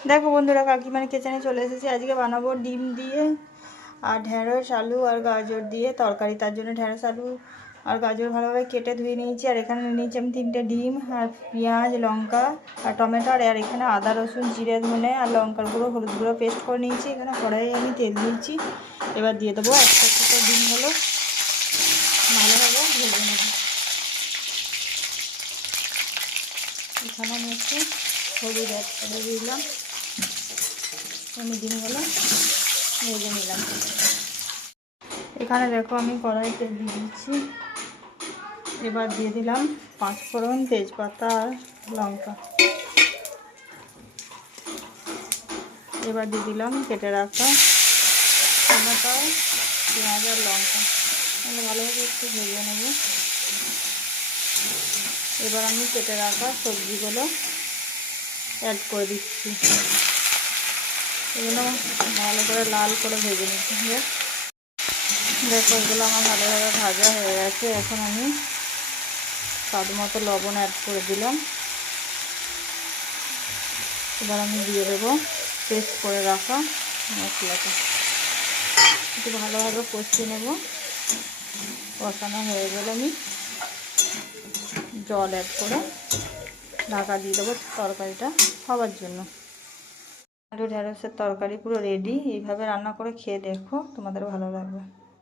দেখো বন্ধুরা, কাকিমার কিচেনে চলে এসেছি। আজকে বানাবো ডিম দিয়ে আর ঢেঁড়স আলু আর গাজর দিয়ে তরকারি। তার জন্য ঢেঁড়স আলু আর গাজর ভালোভাবে কেটে ধুয়ে নিয়েছি। আর এখানে নিয়েছি আমি 3টে ডিম আর পেঁয়াজ লঙ্কা আর টমেটো। আর এখানে আদা রসুন জিরে ধনে আর লঙ্কার গুঁড়ো হলুদ গুঁড়ো পেস্ট করে নিয়েছি। এখানে কড়াইয়ে আমি তেল দিয়েছি। এবার দিয়ে দেবো একটা ছোটো ডিমগুলো ভালোভাবে ভেজে নেব। এখানে আমি একটু হলুদ অ্যাড করে দিলাম। আমি ডিমগুলো ভেজে নিলাম। এখানে দেখো আমি কড়াই তেল দিয়ে দিচ্ছি। এবার দিয়ে দিলাম 5 ফোড়ন, তেজপাতা আর লঙ্কা। এবার দিয়ে দিলাম কেটে রাখা টমেটো পেঁয়াজ আর লঙ্কা। আমি ভালোভাবে একটু ভেজে নেব। এবার আমি কেটে রাখা সবজিগুলো অ্যাড করে দিচ্ছি। এগুলো ভালো করে লাল করে ভেজে নিতে হবে। দেখো এগুলো আমার ভালোভাবে ভাজা হয়ে গেছে। এখন আমি স্বাদ মতো লবণ অ্যাড করে দিলাম। এবার আমি দিয়ে দেবো পেস্ট করে রাখা মশলাটা। একটু ভালোভাবে কষিয়ে নেব। কষানো হয়ে গেলে আমি জল অ্যাড করে ঢাকা দিয়ে দেবো তরকারিটা হবার জন্য। আলু ঢেঁড়সের তরকারি পুরো রেডি। এইভাবে রান্না করে খেয়ে দেখো, তোমাদের ভালো লাগবে।